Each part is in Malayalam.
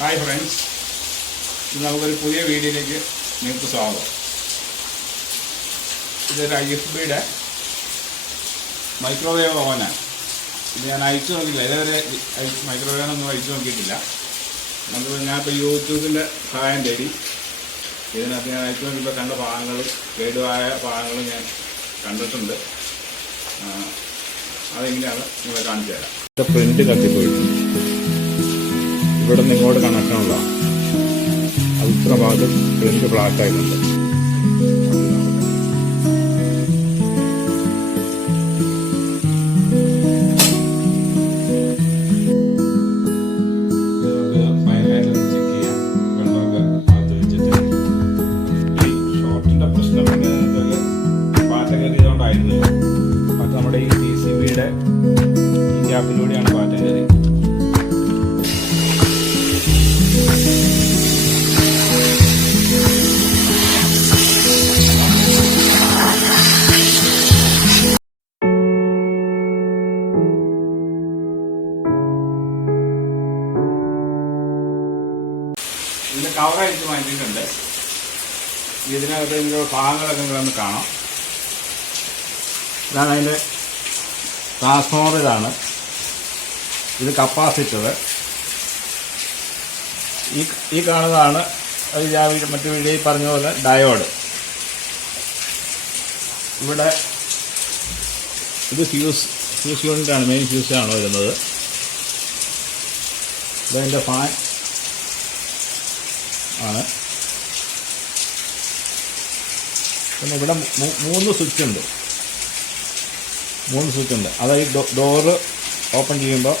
ഹായ് ഫ്രണ്ട്സ്, ഇത് നമുക്കൊരു പുതിയ വീഡിയോയിലേക്ക് നിങ്ങൾക്ക് സ്വാഗതം. ഇതൊരു IFBയുടെ മൈക്രോവേവ് ഓവനാണ്. ഇത് ഞാൻ അയച്ചു നോക്കിയില്ല, ഇതുവരെ മൈക്രോവേവൊന്നും അയച്ചു നോക്കിയിട്ടില്ല. ഞാനിപ്പോൾ യൂട്യൂബിൻ്റെ സഹായം തേടി ഇതിനകത്ത് ഞാൻ അയച്ചു നോക്കിയപ്പോൾ കണ്ട ഭാഗങ്ങളും കേടുവായ ഭാഗങ്ങളും ഞാൻ കണ്ടിട്ടുണ്ട്. അതെങ്ങനെയാണ് നിങ്ങളെ കാണിച്ചു തരാം. പ്രിന്റ് കത്തിപ്പോയിട്ടുണ്ട്. ഇവിടെ നിന്ന് ഇങ്ങോട്ട് കണക്ഷനുള്ള അത് ഇത്ര ഭാഗത്ത് പ്രിന്റ് ഫ്ലാറ്റ് ആയിട്ടുണ്ട്. നമ്മുടെ ഈ PCBയുടെ ഈ ഗ്യാപ്പിലൂടെയാണ് പാറ്റ കയറി. ഇതിന്റെ കവറടിച്ച് മാറ്റിയിട്ടുണ്ട്. ഇതിനകത്ത് ഇതിൻ്റെ ഭാഗങ്ങളൊക്കെ നിങ്ങളൊന്ന് കാണാം. ഇതാണ് അതിൻ്റെ ട്രാൻസ്ഫോമർ. ഇതാണ് ഇത് കപ്പാസിറ്റർ. ഈ കാണുന്നതാണ് അത് ഞാൻ മറ്റു വീഡിയോയിൽ പറഞ്ഞ പോലെ ഡയോഡ്. ഇവിടെ ഇത് ഫ്യൂസ് യൂണിറ്റാണ്, മെയിൻ ഫ്യൂസാണ് വരുന്നത്. ഇതതിൻ്റെ ഫാൻ ആണ്. പിന്നെ ഇവിടെ മൂന്ന് സ്വിച്ച് ഉണ്ട്. അത് ഈ ഡോറ് ഓപ്പൺ ചെയ്യുമ്പോൾ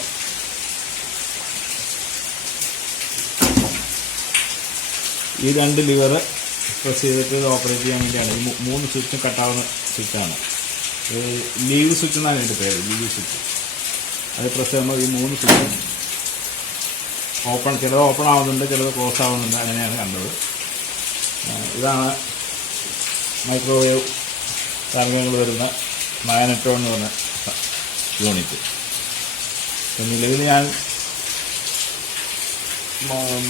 ഈ രണ്ട് ലിവർ പ്രസ് ചെയ്തിട്ട് ഇത് ഓപ്പറേറ്റ് ചെയ്യാൻ വേണ്ടിയാണ്. ഈ മൂന്ന് സ്വിച്ചും കട്ടാവുന്ന സ്വിച്ചാണ്. ലീവ് സ്വിച്ച് എന്നാണ് ഇതിൻ്റെ പേര്, ലീവ് സ്വിച്ച്. അത് പ്രസ് ചെയ്യുമ്പോൾ ഈ മൂന്ന് സ്വിച്ചും ചിലത് ഓപ്പൺ ആവുന്നുണ്ട്, ചിലത് ക്ലോസ് ആവുന്നുണ്ട്. അങ്ങനെയാണ് കണ്ടത്. ഇതാണ് മൈക്രോവേവ് തരംഗങ്ങൾ വരുന്ന മാഗ്നെറ്റോ എന്ന് പറഞ്ഞ യൂണിറ്റ്. നിലവിൽ ഞാൻ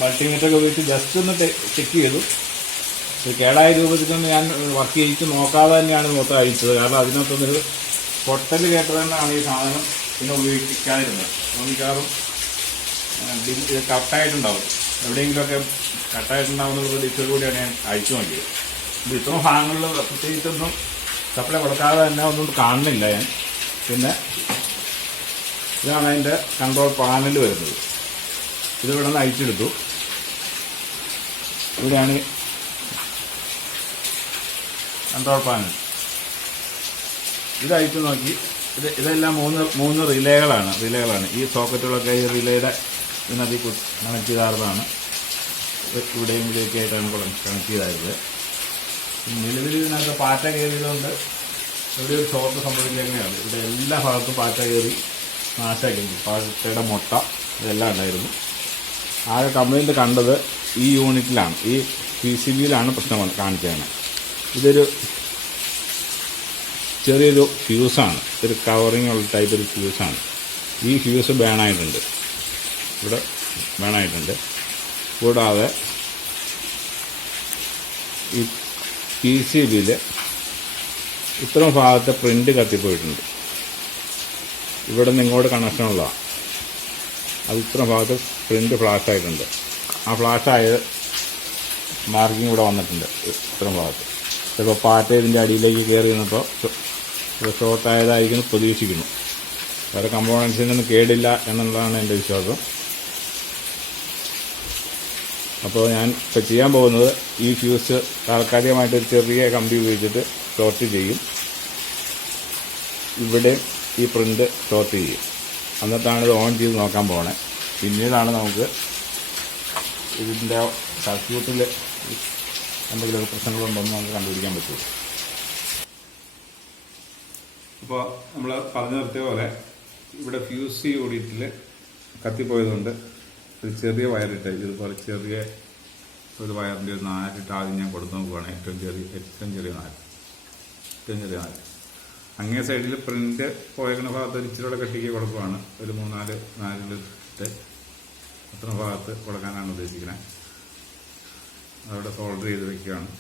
മൾട്ടിമീറ്ററൊക്കെ ഉപയോഗിച്ച് ജസ്റ്റ് ഒന്ന് ചെക്ക് ചെയ്തു. കേടായ രൂപത്തിൽ ഞാൻ വർക്ക് ചെയ്യിച്ച് നോക്കാതെ തന്നെയാണ് മൊത്തം അഴിച്ചത്. കാരണം അതിനകത്തൊന്നൊരു പൊട്ടൽ കേട്ടതന്നെയാണ് ഈ സാധനം പിന്നെ ഉപയോഗിക്കാതിരുന്നത്. മിക്കവാറും കട്ടായിട്ടുണ്ടാവും, എവിടെയെങ്കിലുമൊക്കെ കട്ടായിട്ടുണ്ടാവുന്ന പ്രതീക്ഷ കൂടിയാണ് ഞാൻ അഴിച്ചു നോക്കിയത്. ഇത് ഇത്രയും ഭാഗങ്ങളിൽ പ്രത്യേകിച്ചൊന്നും സപ്ലൈ കൊടുക്കാതെ തന്നെ ഒന്നും കാണുന്നില്ല ഞാൻ. പിന്നെ ഇതാണ് അതിൻ്റെ കൺട്രോൾ പാനൽ വരുന്നത്. ഇതിവിടെ നിന്ന് അയച്ചെടുത്തു. ഇവിടെയാണ് കൺട്രോൾ പാനൽ. ഇത് അയച്ചു നോക്കി. ഇതെല്ലാം മൂന്ന് റിലേകളാണ്. ഈ സോക്കറ്റുകളൊക്കെ ഈ റിലേയുടെ ഇതിനകത്ത് കണക്ട് ചെയ്താറുന്നതാണ്. ഇവിടെയും ഇവിടെയൊക്കെ ആയിട്ടാണ് കണക്ട് ചെയ്തായിരുന്നത്. നിലവിൽ ഇതിനകത്ത് പാറ്റ കയറിയതുകൊണ്ട് ഇവിടെ ഒരു ഷോർട്ട് സംഭവിക്കുകയാണ്. ഇവിടെ എല്ലാ ഭാഗത്തും പാറ്റ കയറി നാശമാക്കിയിരുന്നു. പാറ്റയുടെ മുട്ട ഇതെല്ലാം ഉണ്ടായിരുന്നു. ആകെ കംപ്ലൈൻറ്റ് കണ്ടത് ഈ യൂണിറ്റിലാണ്, ഈ PCBയിലാണ് പ്രശ്നം കാണിക്കുകയാണ്. ഇതൊരു ചെറിയൊരു ഫ്യൂസാണ്, ഒരു കവറിങ് ഉള്ള ടൈപ്പ് ഒരു ഫ്യൂസാണ്. ഈ ഫ്യൂസ് ബേണായിട്ടുണ്ട്, ഇവിടെ ബേണായിട്ടുണ്ട്. കൂടാതെ ഈ PCBയിൽ ഇത്രയും ഭാഗത്തെ പ്രിൻ്റ് കത്തിപ്പോയിട്ടുണ്ട്. ഇവിടെ നിന്ന് ഇങ്ങോട്ട് കണക്ഷനുള്ളതാണ്. അത് ഇത്ര ഭാഗത്ത് പ്രിൻ്റ് ഫ്ലാഷായിട്ടുണ്ട്. ആ ഫ്ലാഷായ മാർക്കിങ് ഇവിടെ വന്നിട്ടുണ്ട്. ഇത്രയും ഭാഗത്ത് ചിലപ്പോൾ പാറ്റ ഇതിൻ്റെ അടിയിലേക്ക് കയറി നിന്നപ്പോൾ ഷോർട്ടായതായിരിക്കും പ്രതീക്ഷിക്കുന്നു. വേറെ കമ്പോണൻസിനൊന്നും കേടില്ല എന്നുള്ളതാണ് എൻ്റെ വിശ്വാസം. അപ്പോൾ ഞാൻ ഇപ്പോൾ ചെയ്യാൻ പോകുന്നത് ഈ ഫ്യൂസ് താൽക്കാലികമായിട്ടൊരു ചെറിയ കമ്പി ഉപയോഗിച്ചിട്ട് ഷോർട്ട് ചെയ്യും. ഇവിടെ ഈ പ്രിൻ്റ് ഷോർട്ട് ചെയ്യും. എന്നിട്ടാണ് ഇത് ഓൺ ചെയ്ത് നോക്കാൻ പോകണേ. പിന്നീടാണ് നമുക്ക് ഇതിൻ്റെ സർക്യൂട്ടിൽ എന്തെങ്കിലും പ്രശ്നങ്ങളുണ്ടോയെന്ന് നമുക്ക് കണ്ടുപിടിക്കാൻ പറ്റുള്ളൂ. അപ്പോൾ നമ്മൾ പറഞ്ഞു നിർത്തിയ പോലെ ഇവിടെ ഫ്യൂസ് യൂണിറ്റിൽ കത്തിപ്പോയതുകൊണ്ട് ഒരു ചെറിയ വയറിട്ട് ഇതുപോലെ ചെറിയ ഒരു വയറിൻ്റെ ഒരു നാലിട്ട് ആദ്യം ഞാൻ കൊടുത്തു നോക്കുവാണ്. ഏറ്റവും ചെറിയ നാല്. അങ്ങേ സൈഡിൽ പ്രിന്റ് പോയേക്കുന്ന ഭാഗത്ത് ഒരു ഇച്ചിരിയുടെ കെട്ടിക്ക് കൊടുക്കുവാണ്. ഒരു 3-4 നാലിലിട്ട് അത്ര ഭാഗത്ത് കൊടുക്കാനാണ് ഉദ്ദേശിക്കുന്നത്. അതവിടെ സോൾഡർ ചെയ്ത് വെക്കുകയാണ്.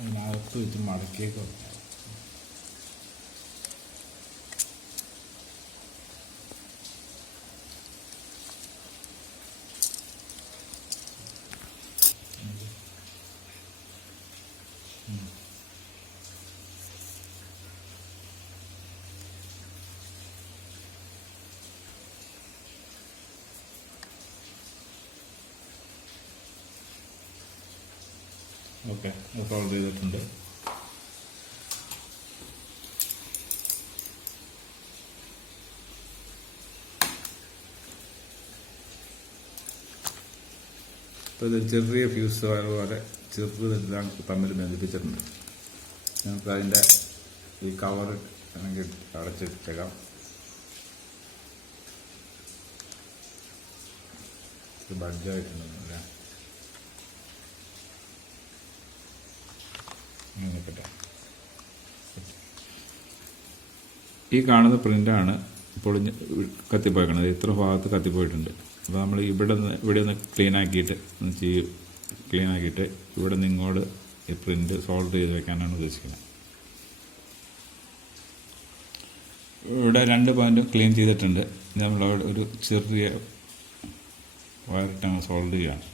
അതിനകത്ത് വെച്ച് മടക്കിയൊക്കെ വെക്കാം. ഓക്കെ, സോൾവ് ചെയ്തിട്ടുണ്ട്. അപ്പോൾ ഇത് ചെറിയ ഫ്യൂസ് വയർ പോലെ ചെറുതെല്ലാം തമ്മിൽ ബന്ധിപ്പിച്ചിട്ടുണ്ട്. നമുക്ക് അതിൻ്റെ ഈ കവർ അല്ലെങ്കിൽ അടച്ചിട്ടേക്കാം. ബഡ്ജായിട്ടുണ്ടല്ലേ ഈ കാണുന്ന പ്രിൻ്റാണ് പൊളിഞ്ഞ് കത്തിപ്പോയിക്കണത്. ഇത്ര ഭാഗത്ത് കത്തിപ്പോയിട്ടുണ്ട്. അപ്പോൾ നമ്മൾ ഇവിടെ നിന്ന് ക്ലീൻ ആക്കിയിട്ട് ഇവിടെ നിന്ന് ഇങ്ങോട്ട് ഈ പ്രിൻ്റ് സോൾവ് ചെയ്ത് വെക്കാനാണ് ഉദ്ദേശിക്കുന്നത്. ഇവിടെ 2 പോയിൻറ്റും ക്ലീൻ ചെയ്തിട്ടുണ്ട്. നമ്മളവിടെ ഒരു ചെറിയ വയറിട്ടാണ് സോൾവ് ചെയ്യുകയാണ്.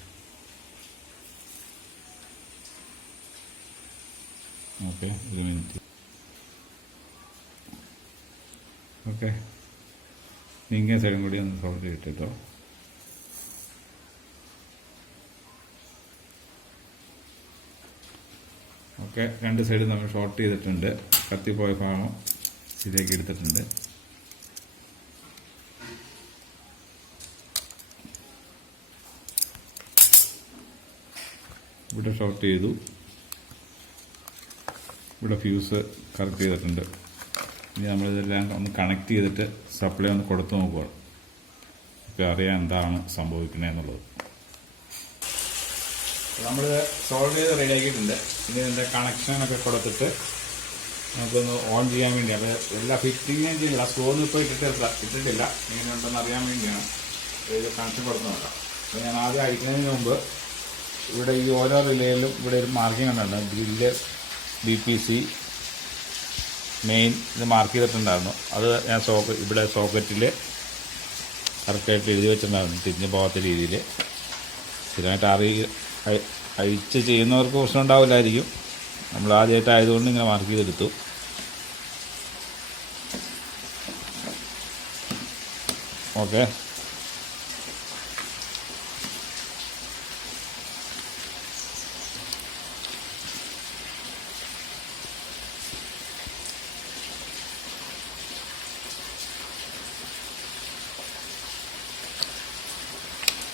Okay, 1 minute. ഓക്കെ, ഇങ്ങനെ സൈഡും കൂടി ഒന്ന് സോൾവ് ചെയ്തിട്ടോ. ഓക്കെ, 2 സൈഡും നമ്മൾ ഷോർട്ട് ചെയ്തിട്ടുണ്ട്. കത്തിപ്പോയ ഭാഗം ഇതിലേക്ക് എടുത്തിട്ടുണ്ട്. ഇവിടെ ഷോർട്ട് ചെയ്തു. ഇവിടെ ഫ്യൂസ് കറക്റ്റ് ചെയ്തിട്ടുണ്ട്. ഇനി നമ്മളിതെല്ലാം ഒന്ന് കണക്ട് ചെയ്തിട്ട് സപ്ലൈ ഒന്ന് കൊടുത്തു നോക്കുകയാണ്. ഇപ്പോൾ അറിയാൻ എന്താണ് സംഭവിക്കുന്നത് എന്നുള്ളത്. നമ്മൾ സോൾവ് ചെയ്ത് റെഡിയാക്കിയിട്ടുണ്ട്. ഇനി ഇതിൻ്റെ കണക്ഷനൊക്കെ കൊടുത്തിട്ട് നമുക്കൊന്ന് ഓൺ ചെയ്യാൻ വേണ്ടി, അപ്പോൾ എല്ലാ ഫിറ്റിങ്ങും ചെയ്യില്ല, സ്ക്രൂന്ന് ഇപ്പോൾ ഇട്ടിട്ടില്ല, ഇങ്ങനെ ഉണ്ടെന്ന് അറിയാൻ വേണ്ടിയാണ് ഇത് കണക്ഷൻ കൊടുത്ത് നോക്കാം. അപ്പോൾ ഞാൻ ആദ്യം അയക്കുന്നതിന് മുമ്പ് ഇവിടെ ഈ ഓരോ റിലേയിലും ഇവിടെ ഒരു മാർക്കിംഗ് ഉണ്ടല്ലോ, ഗ്രില്ല്, BPC, മെയിൻ, ഇത് മാർക്ക് ചെയ്തിട്ടുണ്ടായിരുന്നു. അത് ഞാൻ ഇവിടെ സോക്കറ്റിൽ കറക്റ്റായിട്ട് എഴുതി വെച്ചിട്ടുണ്ടായിരുന്നു, തിരിഞ്ഞ് പോകാത്ത രീതിയിൽ. സ്ഥിരമായിട്ട് അഴിച്ച് ചെയ്യുന്നവർക്ക് പ്രശ്നം ഉണ്ടാവില്ലായിരിക്കും. നമ്മൾ ആദ്യമായിട്ട് ആയതുകൊണ്ട് ഇങ്ങനെ മാർക്ക് ചെയ്തെടുത്തു. ഓക്കെ,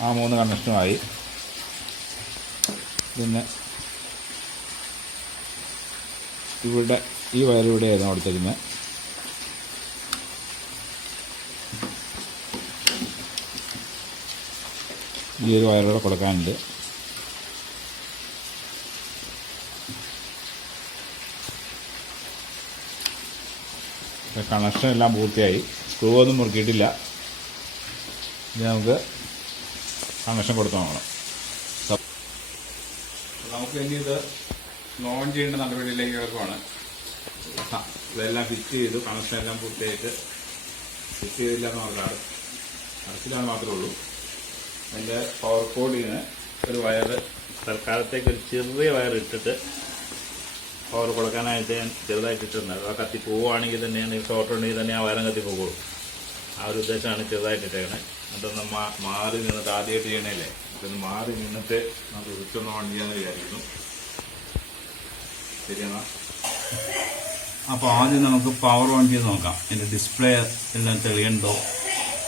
ആ 3 കണക്ഷനുമായി. പിന്നെ ഇവിടെ ഈ വയർ ഇവിടെയായിരുന്നു കൊടുത്തിരുന്നത്. ഈ ഒരു വയറൂടെ കൊടുക്കാനുണ്ട്. കണക്ഷൻ എല്ലാം പൂർത്തിയായി. സ്ക്രൂ ഒന്നും മുറുക്കിയിട്ടില്ല. ഇനി നമുക്ക് കണക്ഷൻ കൊടുത്തു നോക്കണം. നമുക്ക് ഇനി ഇത് ഓൺ ചെയ്യേണ്ട നടപടിയിലേക്ക് കിടക്കുവാണ്. ഇതെല്ലാം ഫിറ്റ് ചെയ്തു. കണക്ഷൻ എല്ലാം പൂർത്തിയായിട്ട് ഫിറ്റ് ചെയ്തില്ല എന്ന് പറഞ്ഞാൽ അടച്ചിലാണ് മാത്രമേ ഉള്ളൂ. അതിൻ്റെ പവർ കോഡിന് ഒരു വയർ തൽക്കാലത്തേക്ക് ഒരു ചെറിയ വയർ ഇട്ടിട്ട് പവർ കൊടുക്കാനായിട്ട് ഞാൻ ചെറുതായിട്ട് ഇട്ടിട്ടുണ്ട്. ആ കത്തി പോവുകയാണെങ്കിൽ തന്നെയാണ്, ഈ ഷോർട്ട് ഉണ്ടെങ്കിൽ തന്നെ ആ വയറും കത്തി പോകുള്ളൂ. ആ ഒരു ഉദ്ദേശമാണ് ചെറുതായിട്ട് ഇട്ടേക്കണേ. അതൊന്ന് മാറി നിന്നിട്ട് ആദ്യമായിട്ട് ചെയ്യണേല്ലേ, ഇതൊന്ന് മാറി നിന്നിട്ട് നമുക്ക് സ്വിച്ചൊന്ന് ഓൺ ചെയ്യാമെന്ന് വിചാരിക്കുന്നു. ശരിയെന്നാ. അപ്പോൾ ആദ്യം നമുക്ക് പവർ ഓൺ ചെയ്ത് നോക്കാം. ഇതിൻ്റെ ഡിസ്പ്ലേ എല്ലാം തെളിയുണ്ടോ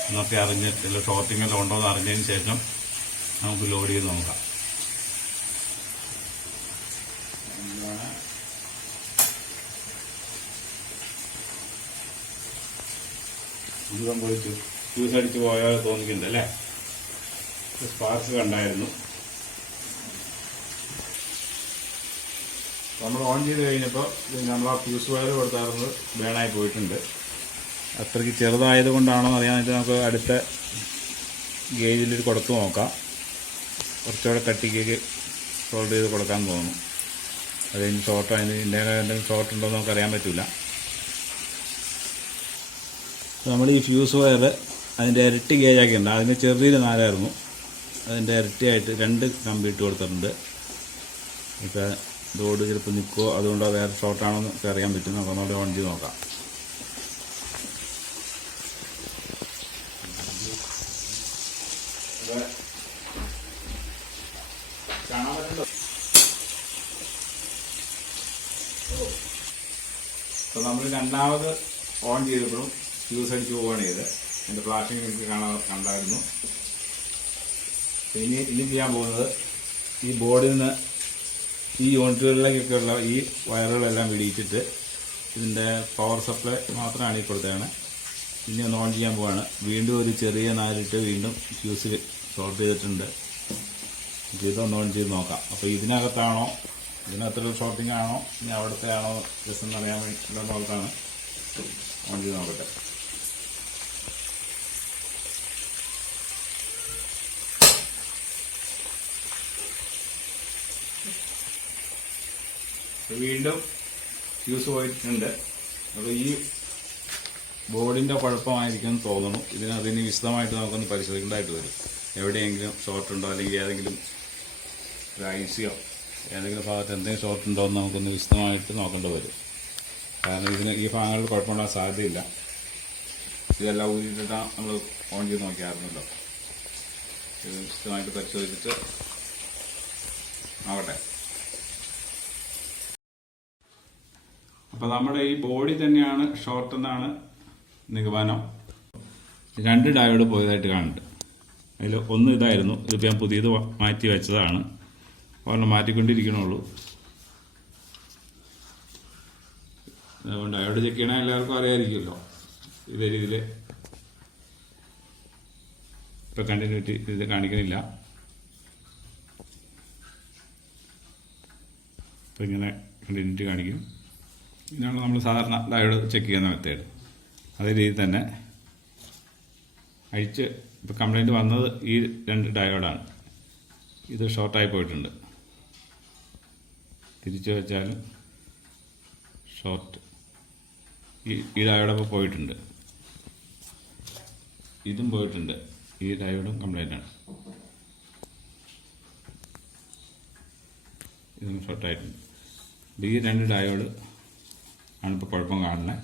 എന്നൊക്കെ അറിഞ്ഞിട്ട് ഷോർട്ടിംഗ് എല്ലാം ഉണ്ടോ എന്ന് അറിഞ്ഞതിന് ശേഷം നമുക്ക് ലോഡ് ചെയ്ത് നോക്കാം. ഇത് സംഭവിച്ചു, ഫ്യൂസ് അടിച്ച് പോയാൽ തോന്നിക്കുന്നുണ്ട് അല്ലേ? സ്പാർക്സ് കണ്ടായിരുന്നു. നമ്മൾ ഓൺ ചെയ്ത് കഴിഞ്ഞപ്പോൾ നമ്മൾ ആ ഫ്യൂസ് വയർ കൊടുത്താറുന്നത് ബേണായി പോയിട്ടുണ്ട്. അത്രയ്ക്ക് ചെറുതായത് കൊണ്ടാണോ അറിയാൻ വേണ്ടി നമുക്ക് അടുത്ത ഗേജിൽ കൊടുത്ത് നോക്കാം. കുറച്ചുകൂടെ കട്ടിക്ക് സോൾവ് ചെയ്ത് കൊടുക്കാൻ തോന്നുന്നു. അത് കഴിഞ്ഞ് ഷോർട്ട് അതിന് എന്തെങ്കിലും ഷോർട്ട് ഉണ്ടോ എന്ന് നമുക്ക് അറിയാൻ പറ്റില്ല. നമ്മൾ ഈ ഫ്യൂസ് വയർ അതിൻ്റെ ഇരട്ടി ഗേജാക്കിയിട്ടുണ്ട്. അതിന് ചെറിയൊരു 4 ആയിരുന്നു, അതിൻ്റെ ഇരട്ടിയായിട്ട് 2 കമ്പി ഇട്ട് കൊടുത്തിട്ടുണ്ട്. ഇപ്പോൾ ലോഡ് ചിലപ്പോൾ നിൽക്കുമോ, അതുകൊണ്ട് വേറെ ഷോർട്ടാണോ എന്നൊക്കെ അറിയാൻ പറ്റും. നമുക്ക് ഒന്നുകൂടെ ഓൺ ചെയ്ത് നോക്കാം. കാണാൻ പറ്റുന്നുണ്ടോ? അപ്പോൾ നമ്മൾ രണ്ടാമത് ഓൺ ചെയ്തപ്പോഴും ഫ്യൂസ് അടിച്ച് പോവുകയാണ് ചെയ്തത്. എൻ്റെ ഫ്ലാഷിങ് എനിക്ക് കണ്ടായിരുന്നു. ഇനി ചെയ്യാൻ പോകുന്നത് ഈ ബോർഡിൽ നിന്ന് ഈ യൂണിറ്റുകളിലേക്കൊക്കെയുള്ള ഈ വയറുകളെല്ലാം വിടിയിച്ചിട്ട് ഇതിൻ്റെ പവർ സപ്ലൈ മാത്രമാണ് ഈ കൊടുത്തതാണ്. ഇനി ഒന്ന് ഓൺ ചെയ്യാൻ പോവാണ്. വീണ്ടും ഒരു ചെറിയ 4 ഇട്ട് വീണ്ടും ഫ്യൂസ് ഷോർട്ട് ചെയ്തിട്ടുണ്ട്. ഇതൊന്ന് ഓൺ ചെയ്ത് നോക്കാം. അപ്പോൾ ഇതിനകത്താണോ, ഇതിനകത്തുള്ള ഷോർട്ടിംഗ് ആണോ ഇനി അവിടുത്തെ ആണോ ജസ്റ്റ് എന്നറിയാൻ വേണ്ടിയുള്ള നോർത്താണ്. ഓൺ ചെയ്ത് നോക്കട്ടെ. വീണ്ടും ഫ്യൂസ് പോയിട്ടുണ്ട്. അപ്പോൾ ഈ ബോർഡിൻ്റെ കുഴപ്പമായിരിക്കുമെന്ന് തോന്നുന്നു. അതിന് വിശദമായിട്ട് നമുക്കൊന്ന് പരിശോധിക്കേണ്ടതായിട്ട് വരും. എവിടെയെങ്കിലും ഷോർട്ട് ഉണ്ടോ, അല്ലെങ്കിൽ ഏതെങ്കിലും ഒരു ഐസിയോ ഏതെങ്കിലും ഭാഗത്ത് എന്തെങ്കിലും ഷോർട്ട് ഉണ്ടോ എന്ന് നമുക്കൊന്ന് വിശദമായിട്ട് നോക്കേണ്ടി വരും. കാരണം ഈ ഭാഗങ്ങളിൽ കുഴപ്പമുണ്ടാകാൻ സാധ്യതയില്ല. ഇതെല്ലാം ഊരിയിട്ടാണ് നമ്മൾ ഓൺ ചെയ്ത് നോക്കിയായിരുന്നല്ലോ. ഇത് വിശദമായിട്ട് പരിശോധിച്ചിട്ട് നോക്കട്ടെ. അപ്പോൾ നമ്മുടെ ഈ ബോഡി തന്നെയാണ് ഷോർട്ട് എന്നാണ് നിഗമനം. 2 ഡയോഡ് പോയതായിട്ട് കാണുന്നുണ്ട്. അതിൽ ഒന്ന് ഇതായിരുന്നു. ഇതിപ്പോൾ ഞാൻ പുതിയത് മാറ്റി വെച്ചതാണ്. ഒരെണ്ണം മാറ്റിക്കൊണ്ടിരിക്കണുള്ളൂ. അതുകൊണ്ട് ഡയോഡ് ചെക്ക് ചെയ്യണ എല്ലാവർക്കും അറിയാമായിരിക്കുമല്ലോ. ഇതേ രീതിയിൽ ഇപ്പോൾ കണ്ടിന്യൂറ്റി ഇത് കാണിക്കുന്നില്ല. അപ്പോൾ ഇങ്ങനെ കണ്ടിന്യൂറ്റി കാണിക്കും. ഇതാണ് നമ്മൾ സാധാരണ ഡയോഡ് ചെക്ക് ചെയ്യുന്ന മെത്തേഡ്. അതേ രീതിയിൽ തന്നെ അഴിച്ച് ഇപ്പോൾ കംപ്ലൈൻറ്റ് വന്നത് ഈ 2 ഡയോഡാണ്. ഇത് ഷോർട്ടായി പോയിട്ടുണ്ട്. തിരിച്ചു വെച്ചാലും ഷോർട്ട്. ഈ ഡയോഡൊക്കെ പോയിട്ടുണ്ട്. ഇതും പോയിട്ടുണ്ട്. ഈ ഡയോഡും കംപ്ലൈൻ്റാണ്. ഇതും ഷോർട്ടായിട്ടുണ്ട്. ഈ 2 ഡയോഡ് ആണിപ്പോൾ കുഴപ്പം കാണുന്നത്.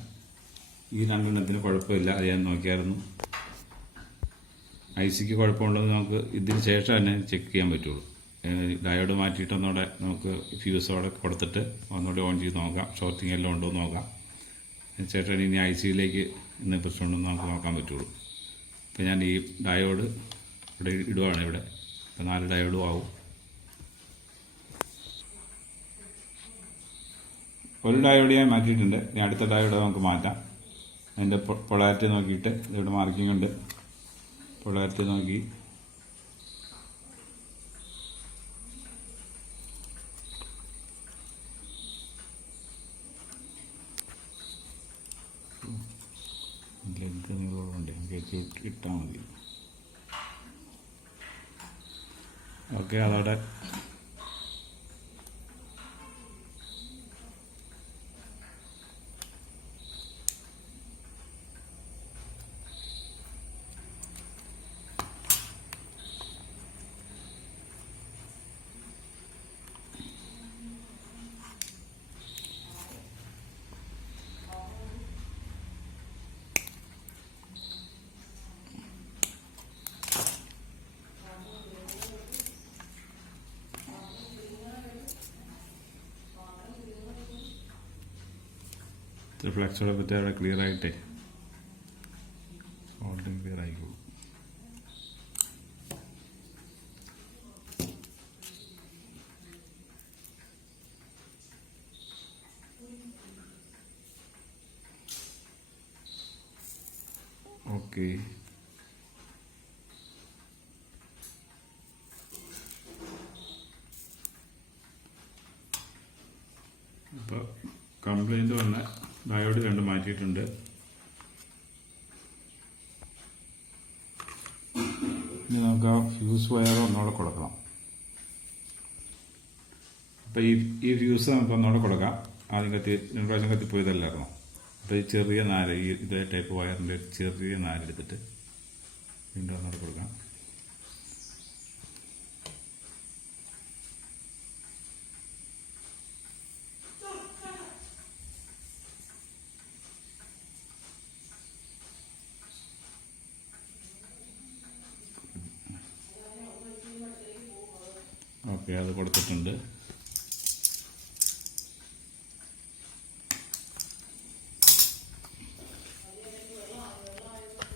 ഈ 2 എണ്ണത്തിന് കുഴപ്പമില്ല. അത് ഞാൻ നോക്കിയായിരുന്നു. ഐസിക്ക് കുഴപ്പമുണ്ടെന്ന് നമുക്ക് ഇതിന് ശേഷം തന്നെ ചെക്ക് ചെയ്യാൻ പറ്റുള്ളൂ. ഡയോഡ് മാറ്റിയിട്ട് ഒന്നുകൂടെ നമുക്ക് ഫ്യൂസോടെ കൊടുത്തിട്ട് ഒന്നുകൂടെ ഓൺ ചെയ്ത് നോക്കാം. ഷോർട്ടിങ് എല്ലാം ഉണ്ടോ എന്ന് നോക്കാം. അതിനുശേഷം ഇനി ഐസിയിലേക്ക് ഇന്ന് പ്രശ്നമുണ്ടെന്ന് നമുക്ക് നോക്കാൻ പറ്റുള്ളൂ. അപ്പോൾ ഞാൻ ഈ ഡയോഡ് ഇവിടെ ഇടുവാണ്. ഇവിടെ ഇപ്പോൾ 4 ഡയോഡും ആവും. ഒരു ഡയോഡ് ഞാൻ മാറ്റിയിട്ടുണ്ട്. ഇനി അടുത്ത ഡയോഡ് നമുക്ക് മാറ്റാം. അതിൻ്റെ പൊളാരിറ്റി നോക്കിയിട്ട് ഇവിടെ മാർക്കിംഗ് ഉണ്ട്. പൊളാരിറ്റി നോക്കി ലെഗ് നീളമുണ്ട്. നമുക്ക് ഇട്ടാൽ മതി. ഓക്കെ, അതോടെ ഫ്ലക്സോടെ പറ്റി അവിടെ ക്ലിയർ ആയിട്ടേ സോൾഡിങ് ക്ലിയർ ആയിക്കോളൂ. ഓക്കെ. അപ്പോൾ കംപ്ലൈൻറ്റ് വന്ന ഡയോഡ് 2 മാറ്റിയിട്ടുണ്ട്. ഇനി നമുക്ക് ആ ഫ്യൂസ് വയർ ഒന്നുകൂടെ കൊടുക്കണം. അപ്പോൾ ഈ ഫ്യൂസ് നമുക്ക് ഒന്നുകൂടെ കൊടുക്കാം. ആദ്യം 2 പ്രാവശ്യം കത്തിപ്പോയതല്ലായിരുന്നു. അപ്പോൾ ഈ ചെറിയ നാര്, ഈ ഇതേ ടൈപ്പ് വയറിൻ്റെ ചെറിയ നാരെടുത്തിട്ട് വീണ്ടും ഒന്നുകൂടെ കൊടുക്കാം. ഓക്കെ, അത് കൊടുത്തിട്ടുണ്ട്.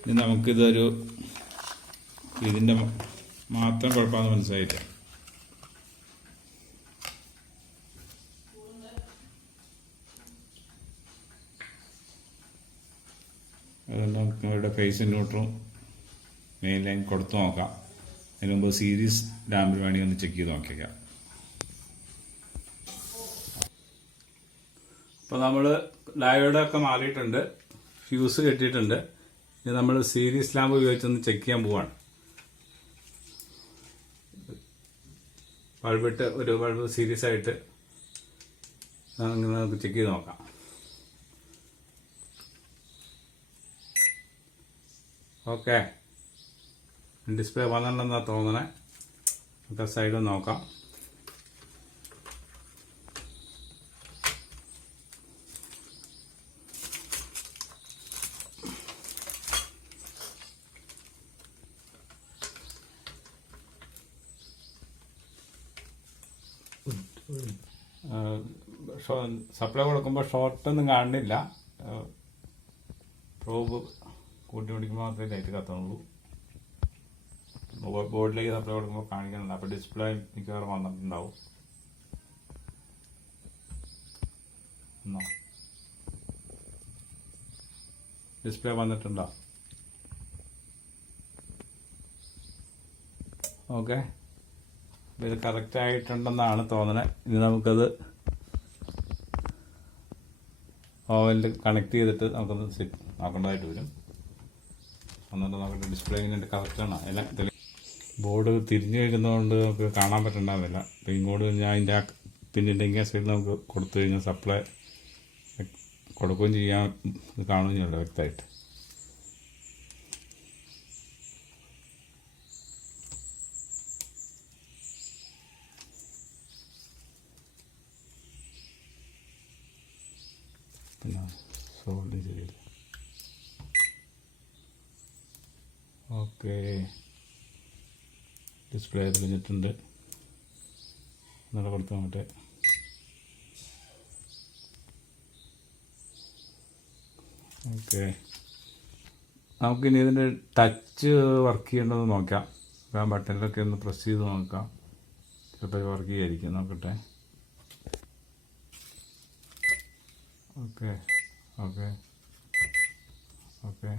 ഇനി നമുക്കിതൊരു ഇതിൻ്റെ മാത്രം കുഴപ്പമാണെന്ന് മനസ്സിലായില്ല. അതുകൊണ്ട് നമുക്ക് ഇവിടെ ഫേസ് ഇൻവെർട്ടറും മെയിൻ ലൈൻ കൊടുത്തു നോക്കാം. അതിന് മുമ്പ് സീരീസ് ലാമ്പിൽ വേണമെങ്കിൽ ഒന്ന് ചെക്ക് ചെയ്ത് നോക്കിയേക്കാം. അപ്പോൾ നമ്മൾ ഡയോഡൊക്കെ മാറിയിട്ടുണ്ട്, ഫ്യൂസ് കെട്ടിയിട്ടുണ്ട്. ഇനി നമ്മൾ സീരീസ് ലാമ്പ് ഉപയോഗിച്ചൊന്ന് ചെക്ക് ചെയ്യാൻ പോവാണ്. ബൾബിട്ട് ഒരു ബൾബ് സീരീസ് ആയിട്ട് അങ്ങനെ നമുക്ക് ചെക്ക് ചെയ്ത് നോക്കാം. ഓക്കെ, ഡിസ്പ്ലേ വന്നിട്ടുണ്ടെന്നാണ് തോന്നണേ. നമുക്ക് സൈഡ് നോക്കാം. സപ്ലൈ കൊടുക്കുമ്പോൾ ഷോർട്ടൊന്നും കാണുന്നില്ല. പ്രോബ് കൂട്ടി പിടിക്കുമ്പോൾ മാത്രമേ ലൈറ്റ് കത്തുന്നുള്ളൂ. ബോർഡിലേക്ക് സപ്ലൈ കൊടുക്കുമ്പോൾ കാണിക്കുന്നുണ്ട്. അപ്പോൾ ഡിസ്പ്ലേ മിക്കവാറും വന്നിട്ടുണ്ടാവും. ഡിസ്പ്ലേ വന്നിട്ടുണ്ടോ? ഓക്കെ, ഇത് കറക്റ്റ് ആയിട്ടുണ്ടെന്നാണ് തോന്നുന്നത്. ഇനി നമുക്കത് ഓവനിൽ കണക്ട് ചെയ്തിട്ട് നമുക്കൊന്ന് സെറ്റ് നോക്കേണ്ടതായിട്ട് വരും. എന്നിട്ട് നോക്കിയിട്ട് ഡിസ്പ്ലേ ഇങ്ങനെ കറക്റ്റാണ്. എല്ലാം ബോർഡ് തിരിഞ്ഞു കഴിക്കുന്നതുകൊണ്ട് നമുക്ക് കാണാൻ പറ്റുന്നുണ്ടാവില്ല. അപ്പോൾ ഇങ്ങോട്ട് ഞാൻ അതിൻ്റെ പിന്നിൻ്റെ ഇങ്ങനെ സൈഡിൽ നമുക്ക് കൊടുത്തു കഴിഞ്ഞാൽ സപ്ലൈ കൊടുക്കുകയും ചെയ്യാൻ കാണുകയും ചെയ്യല്ലോ വ്യക്തമായിട്ട്. സോൾഡ് ചെയ്ത് ഓക്കെ, ഡിസ്പ്ലേ തെളിഞ്ഞിട്ടുണ്ട്. നല്ല കൊടുത്ത് നോക്കട്ടെ. ഓക്കെ, നമുക്കിനി ഇതിൻ്റെ ടച്ച് വർക്ക് ചെയ്യേണ്ടത് നോക്കാം. ആ ബട്ടണിലൊക്കെ ഒന്ന് പ്രസ് ചെയ്ത് നോക്കാം. ചിലപ്പോൾ വർക്ക് ചെയ്യായിരിക്കും. നോക്കട്ടെ. ഓക്കെ ഓക്കെ ഓക്കെ,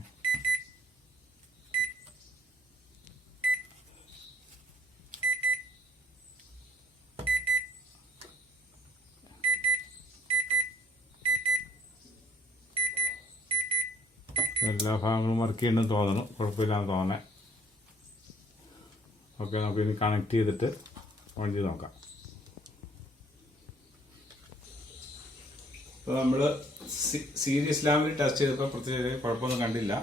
എല്ലാ ഭാഗങ്ങളും വർക്ക് ചെയ്യണമെന്ന് തോന്നുന്നു. കുഴപ്പമില്ലാന്ന് തോന്നണേ. ഓക്കെ, നമുക്ക് ഇനി കണക്ട് ചെയ്തിട്ട് ഓൺ ചെയ്ത് നോക്കാം. അപ്പോൾ നമ്മൾ സീരീസ് ലാമ്പിൽ ടെസ്റ്റ് ചെയ്തപ്പോൾ പ്രത്യേകിച്ച് കുഴപ്പമൊന്നും കണ്ടില്ല.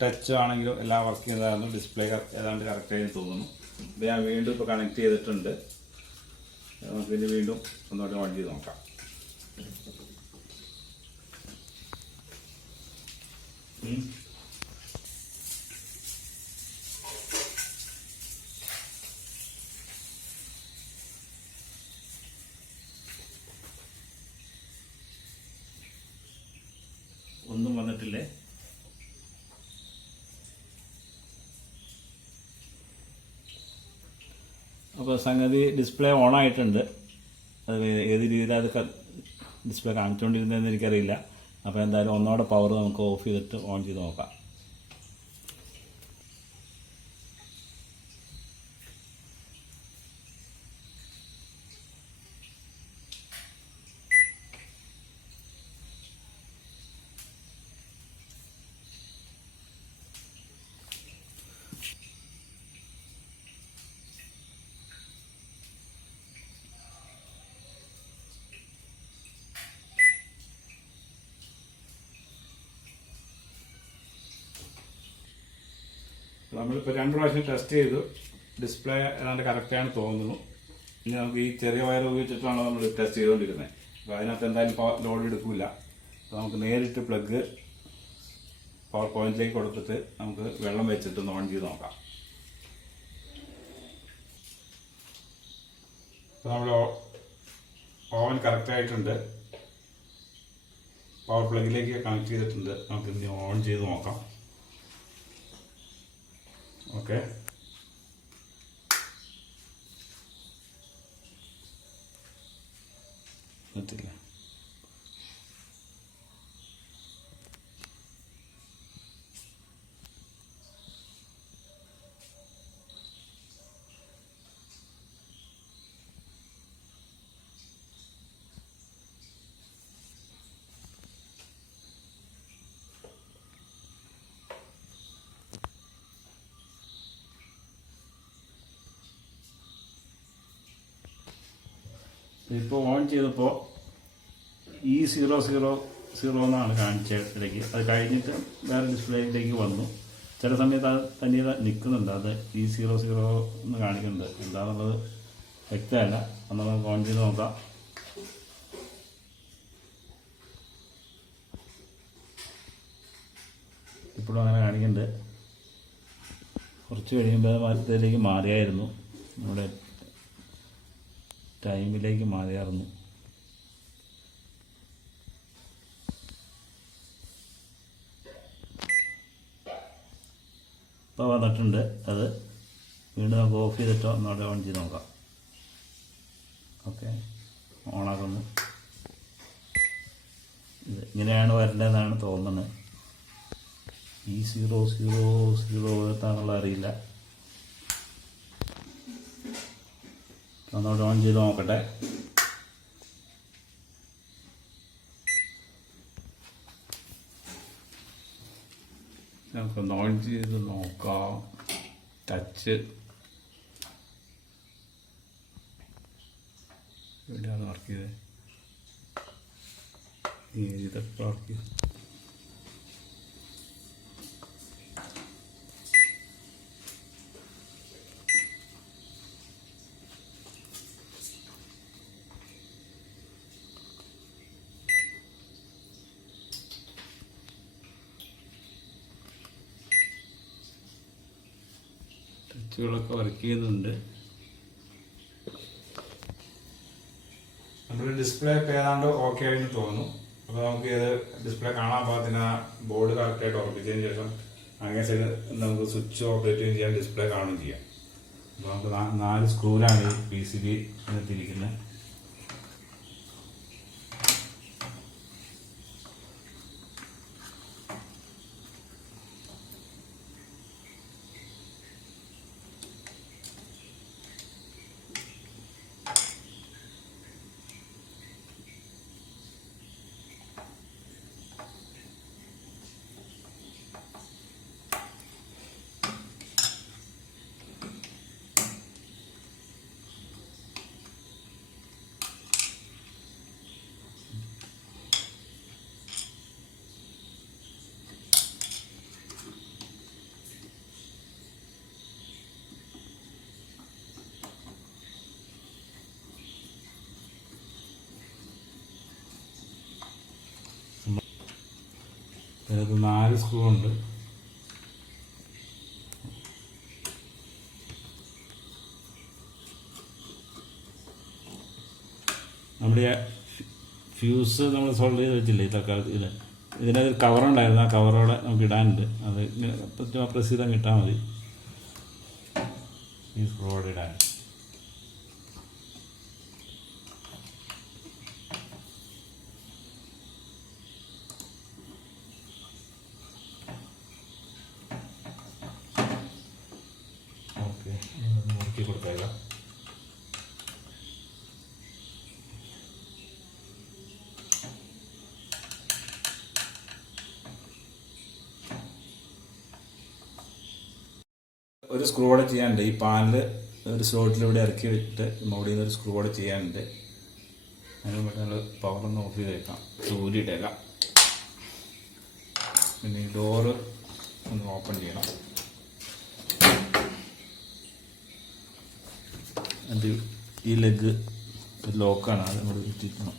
ടച്ച് ആണെങ്കിലും എല്ലാം വർക്ക് ചെയ്യുന്നതായിരുന്നു. ഡിസ്പ്ലേ ഏതാണ്ട് കറക്റ്റായി തോന്നുന്നു. ഇത് ഞാൻ വീണ്ടും ഇപ്പോൾ കണക്ട് ചെയ്തിട്ടുണ്ട്. നമുക്കിനി വീണ്ടും ഒന്നുകൂടി ഓൺ ചെയ്ത് നോക്കാം. ഒന്നും വന്നിട്ടില്ലേ? അപ്പോൾ സംഗതി ഡിസ്പ്ലേ ഓൺ ആയിട്ടുണ്ട്. അത് ഏത് രീതിയിലാണ് അത് ഡിസ്പ്ലേ കാണിച്ചുകൊണ്ടിരുന്നതെന്ന് എനിക്കറിയില്ല. അപ്പോൾ എന്തായാലും ഒന്നോടെ പവർ നമുക്ക് ഓഫ് ചെയ്തിട്ട് ഓൺ ചെയ്ത് നോക്കാം. നമ്മളിപ്പോൾ 2 പ്രാവശ്യം ടെസ്റ്റ് ചെയ്തു. ഡിസ്പ്ലേ ഏതാണ്ട് കറക്റ്റാണ് തോന്നുന്നു. ഇനി നമുക്ക് ഈ ചെറിയ വയർ ഉപയോഗിച്ചിട്ടാണ് നമ്മൾ ടെസ്റ്റ് ചെയ്തുകൊണ്ടിരുന്നത്. അപ്പോൾ അതിനകത്ത് എന്തായാലും ലോഡ് എടുക്കില്ല. അപ്പോൾ നമുക്ക് നേരിട്ട് പ്ലഗ് പവർ പോയിന്റിലേക്ക് കൊടുത്തിട്ട് നമുക്ക് വെള്ളം വെച്ചിട്ട് ഓൺ ചെയ്ത് നോക്കാം. അപ്പോൾ നമ്മൾ ഓവൻ കറക്റ്റായിട്ടുണ്ട്. പവർ പ്ലഗിലേക്ക് കണക്ട് ചെയ്തിട്ടുണ്ട്. നമുക്ക് ഇനി ഓൺ ചെയ്ത് നോക്കാം. ഓക്കെ, പറ്റില്ല. ഇപ്പോൾ ഓൺ ചെയ്തപ്പോൾ E000 എന്നാണ് കാണിച്ചതിലേക്ക്. അത് കഴിഞ്ഞിട്ട് വേറെ ഡിസ്പ്ലേയിലേക്ക് വന്നു. ചില സമയത്ത് അത് തന്നെ നിൽക്കുന്നുണ്ട്. അത് E00 എന്ന് കാണിക്കുന്നുണ്ട്. എന്താണെന്നുള്ളത് വ്യക്തമല്ല. എന്നാൽ നമുക്ക് ഓൺ ചെയ്ത് നോക്കാം. ഇപ്പോഴും അങ്ങനെ കാണിക്കുന്നുണ്ട്. കുറച്ച് കഴിയുമ്പോൾ മാറ്റത്തിലേക്ക് മാറിയായിരുന്നു. നമ്മുടെ ടൈമിലേക്ക് മാറിയായിരുന്നു. ഇപ്പോൾ വന്നിട്ടുണ്ട്. അത് വീണ്ടും നമുക്ക് ഓഫ് ചെയ്തിട്ടോ ഒന്നോടെ ഓൺ ചെയ്ത് നോക്കാം. ഓക്കെ, ഓണാക്കുന്നു. ഇത് ഇങ്ങനെയാണ് വരേണ്ടതെന്നാണ് തോന്നുന്നത്. E000 എത്താന്നുള്ള അറിയില്ല. ഒന്നോടെ ഓൺ ചെയ്ത് നോക്കട്ടെ. നമുക്കൊന്ന് ഓൺ ചെയ്ത് നോക്കാം. ടച്ച് എവിടെയാണ് വർക്ക് ചെയ്തത്? ഇതൊക്കെ വർക്ക് ചെയ്ത് ടച്ചുകളൊക്കെ വർക്ക് ചെയ്യുന്നുണ്ട്. നമ്മുടെ ഡിസ്പ്ലേ ഇപ്പോൾ ഏതാണ്ട് ഓക്കെ ആയെന്ന് തോന്നുന്നു. അപ്പോൾ നമുക്ക് ഇത് ഡിസ്പ്ലേ കാണാൻ പാകത്തിന് ആ ബോർഡ് കറക്റ്റായിട്ട് ഉറപ്പിച്ചതിന് ശേഷം അങ്ങനെ സൈഡ് നമുക്ക് സ്വിച്ച് ഓപ്പറേറ്റ് ചെയ്യാൻ ഡിസ്പ്ലേ കാണുകയും ചെയ്യാം. അപ്പോൾ നമുക്ക് 4 സ്ക്രൂവിലാണ് ഈ PCB തിരിക്കുന്നത്. അതിനകത്ത് 4 സ്ക്രൂ ഉണ്ട്. നമ്മുടെ ഫ്യൂസ് നമ്മൾ സോൾവ് ചെയ്ത് വെച്ചില്ലേ തൽക്കാലത്തിൽ. ഇതിനകത്ത് കവറുണ്ടായിരുന്നു. ആ കവറോടെ നമുക്ക് ഇടാനുണ്ട്. അത് പ്രസ് ചെയ്താൽ കിട്ടാൽ മതി. ഈ സ്ക്രൂയോടെ ഇടാൻ കൊടുക്കുക. ഒരു സ്ക്രൂ കൂടെ ചെയ്യാനുണ്ട്. ഈ പാനിൽ ഒരു സ്ലോട്ടിൽ ഇവിടെ ഇറക്കി വെച്ചിട്ട് മുകളിൽ നിന്ന് ഒരു സ്ക്രൂ കൂടെ ചെയ്യാനുണ്ട്. അതിന് വേണ്ടി നമ്മൾ പവറൊന്ന് ഓഫ് ചെയ്തേക്കാം, ഊരിയിട്ടേക്കാം. പിന്നെ ഈ ഡോറ് ഒന്ന് ഓപ്പൺ ചെയ്യണം. അത് ഈ ലെഗ് ലോക്കാണ്, അത് നമ്മൾ ഇട്ടിരിക്കണം.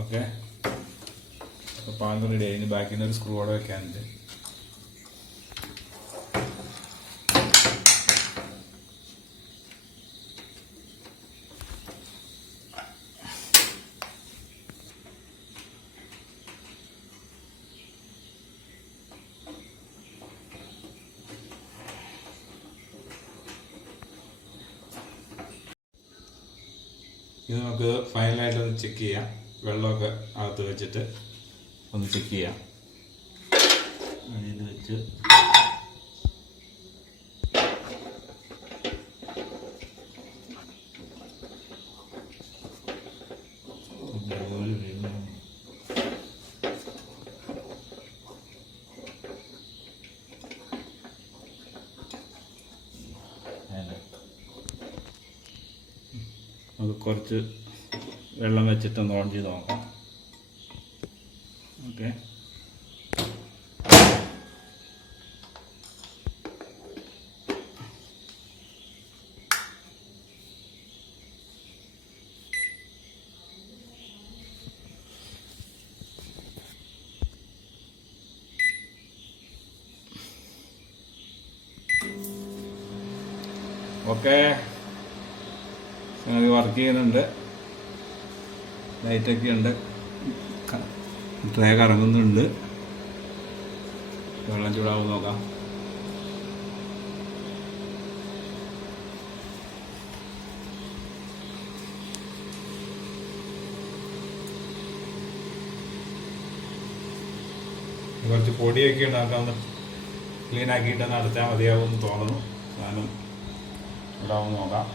ഓക്കെ, അപ്പോൾ പാൻ റെഡി ആയി. ഇനി ബാക്കിൽ നിന്ന് ഒരു സ്ക്രൂ കൂടെ വെക്കാനുണ്ട്. ഇത് നമുക്ക് ഫൈനലായിട്ട് ഒന്ന് ചെക്ക് ചെയ്യാം. വെള്ളമൊക്കെ അകത്ത് വെച്ചിട്ട് ഒന്ന് ചെക്ക് ചെയ്യാം. ഇത് വെച്ച് നമുക്ക് കുറച്ച് വെള്ളം വെച്ചിട്ടൊന്ന് ഓൺ ചെയ്ത് നോക്കാം. ഓക്കെ, ഓക്കെ, സംഗതി വർക്ക് ചെയ്യുന്നുണ്ട്. ലൈറ്റൊക്കെ ഉണ്ട്, ട്രേ കറങ്ങുന്നുണ്ട്. വെള്ളം ചൂടാവും നോക്കാം. കുറച്ച് പൊടിയൊക്കെ ഉണ്ടാക്കാവുന്ന ക്ലീൻ ആക്കിയിട്ട് നടത്താൻ മതിയാവുമെന്ന് തോന്നുന്നു. ഞാനും ഇടാവും നോക്കാം.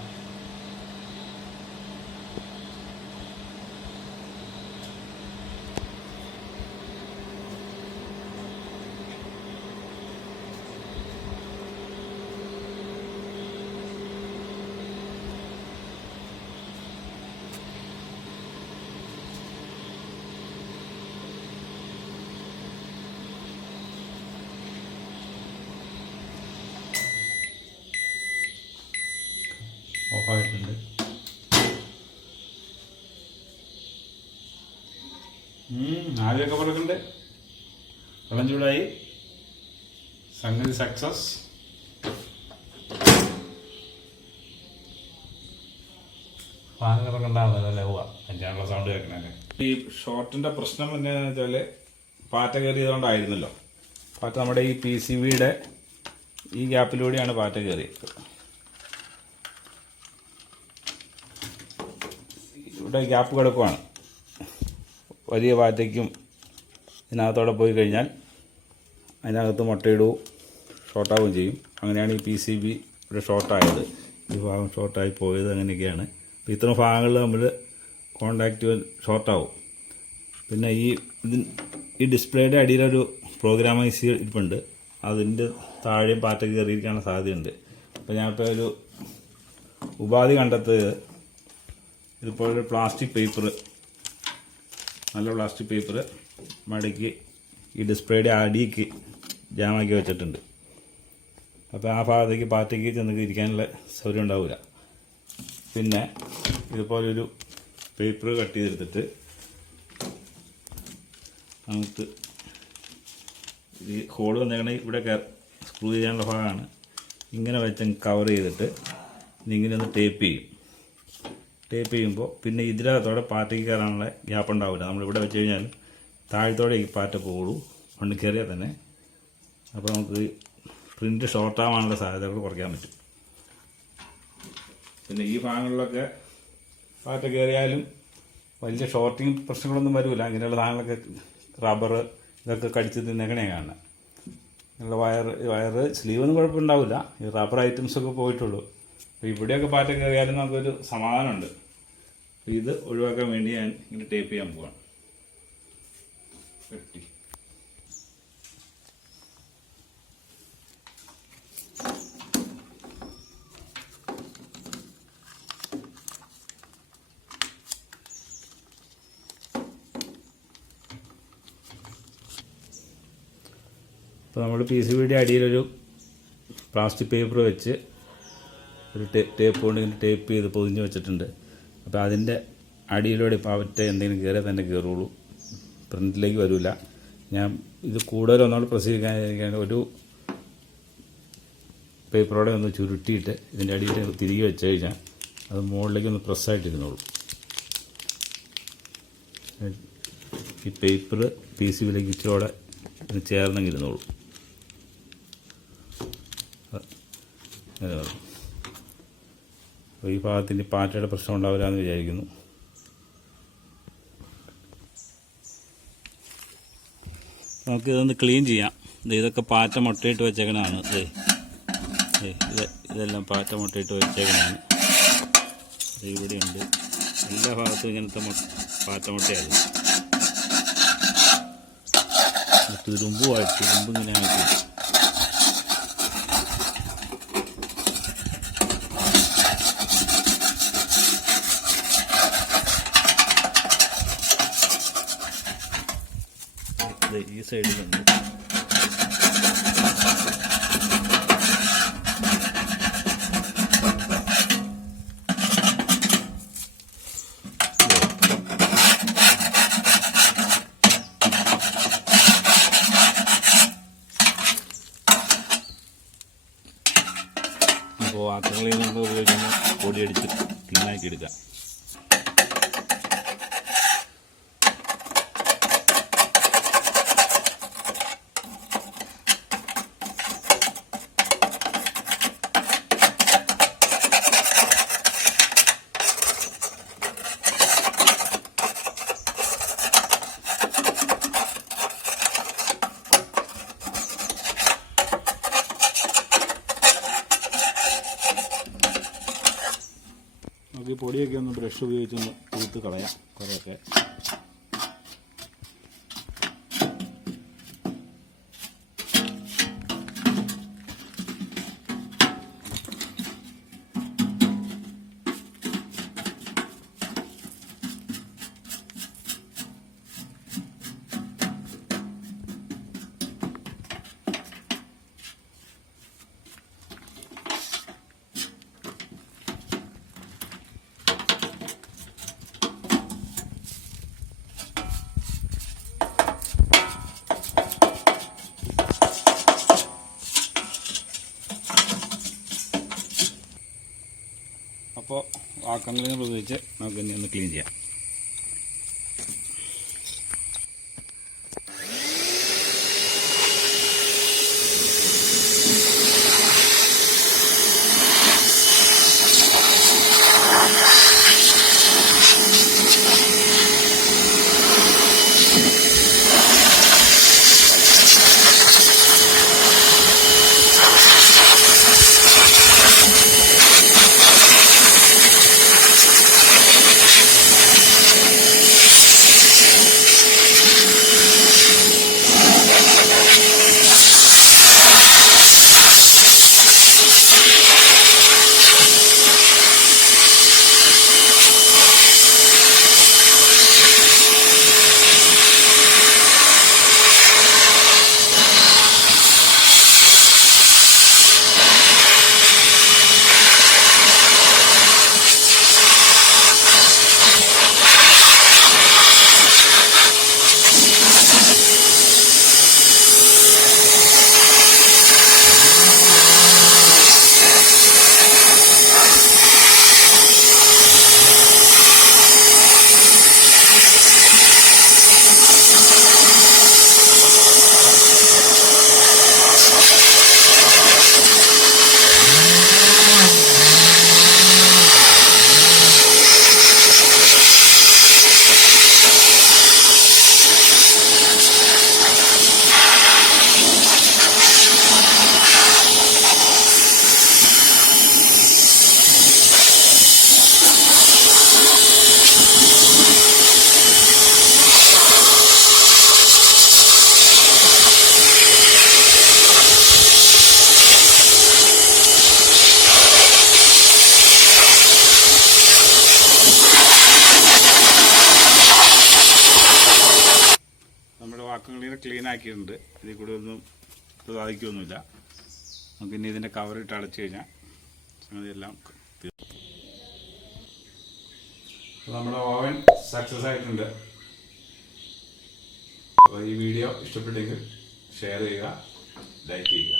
ഓഫായിട്ടുണ്ട്. ആദ്യമൊക്കെ പറക്കുന്നുണ്ട്. വെള്ളം ചൂടായി, സംഗതി സക്സസ്. ഫാൻ കിടക്കണ്ടാവുന്നതല്ലേ പോവാ, അഞ്ചാനുള്ള സൗണ്ട് കേൾക്കണേ. ഈ ഷോർട്ടിൻ്റെ പ്രശ്നം എന്താണെന്ന് വെച്ചാൽ പാറ്റ കയറിയതുകൊണ്ടായിരുന്നല്ലോ. പാറ്റ നമ്മുടെ ഈ PCBയുടെ ഈ ഗ്യാപ്പിലൂടെയാണ് പാറ്റ കയറിയത്. ഇവിടെ ഗ്യാപ്പ് കിടക്കുവാണ്. വലിയ പാറ്റയ്ക്കും ഇതിനകത്തോടെ പോയി കഴിഞ്ഞാൽ അതിനകത്ത് മുട്ടയിടുകയും ഷോർട്ടാവുകയും ചെയ്യും. അങ്ങനെയാണ് ഈ PCB ഇവിടെ ഷോർട്ടായത്. ഈ ഭാഗം ഷോർട്ടായി പോയത് അങ്ങനെയൊക്കെയാണ്. അപ്പോൾ ഇത്തരം ഭാഗങ്ങളിൽ നമ്മൾ കോണ്ടാക്റ്റ് ഷോർട്ടാവും. പിന്നെ ഈ ഡിസ്പ്ലേയുടെ അടിയിലൊരു പ്രോഗ്രാം IC ഇരിപ്പുണ്ട്. അതിൻ്റെ താഴെയും പാറ്റ കയറിയിരിക്കാനുള്ള സാധ്യതയുണ്ട്. അപ്പോൾ ഞാനിപ്പോൾ ഒരു ഉപാധി കണ്ടെത്തിയത് ഇതിപ്പോൾ ഒരു പ്ലാസ്റ്റിക് പേപ്പർ, നല്ല പ്ലാസ്റ്റിക് പേപ്പർ മടക്കി ഈ ഡിസ്പ്ലേയുടെ അടിക്ക് ജാമാക്കി വെച്ചിട്ടുണ്ട്. അപ്പോൾ ആ ഭാഗത്തേക്ക് പാറ്റയ്ക്ക് ചെന്ന് ഇരിക്കാനുള്ള സൗകര്യം ഉണ്ടാവില്ല. പിന്നെ ഇതുപോലൊരു പേപ്പർ കട്ട് ചെയ്തെടുത്തിട്ട് നമുക്ക് ഈ ഹോൾ വന്നേക്കണേ ഇവിടെ സ്ക്രൂ ചെയ്യാനുള്ള ഭാഗമാണ്. ഇങ്ങനെ വെച്ച് കവർ ചെയ്തിട്ട് ഇങ്ങനെ ഒന്ന് ടേപ്പ് ചെയ്യും. ടേപ്പ് ചെയ്യുമ്പോൾ പിന്നെ ഇതിനകത്തോടെ പാറ്റയ്ക്ക് കയറാനുള്ള ഗ്യാപ്പ് ഉണ്ടാവില്ല. നമ്മളിവിടെ വെച്ച് കഴിഞ്ഞാൽ താഴത്തോടെ ഈ പാറ്റ പോകുള്ളൂ, മണ്ണ് കയറിയാൽ തന്നെ. അപ്പോൾ നമുക്ക് പ്രിൻ്റ് ഷോർട്ടാവാനുള്ള സാധ്യതകൾ കുറയ്ക്കാൻ പറ്റും. പിന്നെ ഈ ഭാഗങ്ങളിലൊക്കെ പാറ്റ കയറിയാലും വലിയ ഷോർട്ടിങ് പ്രശ്നങ്ങളൊന്നും വരില്ല. ഇങ്ങനെയുള്ള സാധനങ്ങളൊക്കെ റബ്ബർ ഇതൊക്കെ കടിച്ച് തിന്നേക്കണേ കാണുന്നത്. ഇങ്ങനെയുള്ള വയറ് സ്ലീവൊന്നും കുഴപ്പമുണ്ടാവില്ല. ഈ റബ്ബർ ഐറ്റംസൊക്കെ പോയിട്ടുള്ളൂ. അപ്പോൾ ഇവിടെയൊക്കെ പാറ്റ കയറിയാലും നമുക്കൊരു സമാധാനമുണ്ട്. ഇത് ഒഴിവാക്കാൻ വേണ്ടി ഞാൻ ഇങ്ങനെ ടേപ്പ് ചെയ്യാൻ പോവാണ്. പെട്ടി അപ്പോൾ നമ്മൾ PCBയുടെ അടിയിലൊരു പ്ലാസ്റ്റിക് പേപ്പർ വെച്ച് ഒരു ടേപ്പ് കൊണ്ട് ഇങ്ങനെ ടേപ്പ് ചെയ്ത് പൊതിഞ്ഞ് വെച്ചിട്ടുണ്ട്. അപ്പോൾ അതിൻ്റെ അടിയിലൂടെ പാവറ്റ എന്തെങ്കിലും കയറിയാൽ തന്നെ കയറുള്ളൂ, പ്രിൻറ്റിലേക്ക് വരില്ല. ഞാൻ ഇത് കൂടുതലൊന്നുകൂടെ പ്രസ് ചെയ്യാൻ ഒരു പേപ്പറോടെ ഒന്ന് ചുരുട്ടിയിട്ട് ഇതിൻ്റെ അടിയിൽ തിരികെ വെച്ച് കഴിഞ്ഞാൽ അത് മുകളിലേക്ക് ഒന്ന് പ്രസ്സായിട്ടിരുന്നോളൂ. ഈ പേപ്പർ PCBയിലേക്ക് ഇച്ചിരോടെ ചേർന്നെങ്കിരുന്നോളൂ. ഈ ഭാഗത്തിൻ്റെ പാറ്റയുടെ പ്രശ്നം ഉണ്ടാവില്ല എന്ന് വിചാരിക്കുന്നു. നമുക്കിതൊന്ന് ക്ലീൻ ചെയ്യാം. ഇതൊക്കെ പാറ്റ മുട്ടയിട്ട് വെച്ചേക്കണതാണ്. ഇതെല്ലാം പാറ്റ മുട്ടയിട്ട് വെച്ചേക്കണതാണ്. ഇവിടെയുണ്ട്. എല്ലാ ഭാഗത്തും ഇങ്ങനത്തെ പാറ്റ മുട്ടയായിരുന്നു. തുരുമ്പ് ഇങ്ങനെ ആയിട്ട് ഈ സൈഡിലുണ്ട്. അപ്പോൾ ആക്രങ്ങളിൽ നമുക്ക് ഉപയോഗിക്കുന്ന പൊടിയടിച്ച് ക്ലീനാക്കി എടുക്കാം. നമുക്ക് ഈ പൊടിയൊക്കെ ഒന്ന് ബ്രഷ് ഉപയോഗിച്ചൊന്ന് തൂത്ത് കളയാം കുറേയൊക്കെ. അപ്പോൾ വാക്വം ക്ലീനർ ഉപയോഗിച്ച് നമുക്ക് ഇനി ഒന്ന് ക്ലീൻ ചെയ്യാം. വാക്വം ക്ലീൻ ആക്കിയിട്ടുണ്ട്. ഇതിൽ കൂടെ ഒന്നും സാധിക്കുകയൊന്നുമില്ല. നമുക്കിനി ഇതിൻ്റെ കവറിട്ട് അടച്ചു കഴിഞ്ഞാൽ സംഗതിയെല്ലാം നമ്മുടെ ഓവൻ സക്സസ് ആയിട്ടുണ്ട്. അപ്പോൾ ഈ വീഡിയോ ഇഷ്ടപ്പെട്ടെങ്കിൽ ഷെയർ ചെയ്യുക, ലൈക്ക് ചെയ്യുക.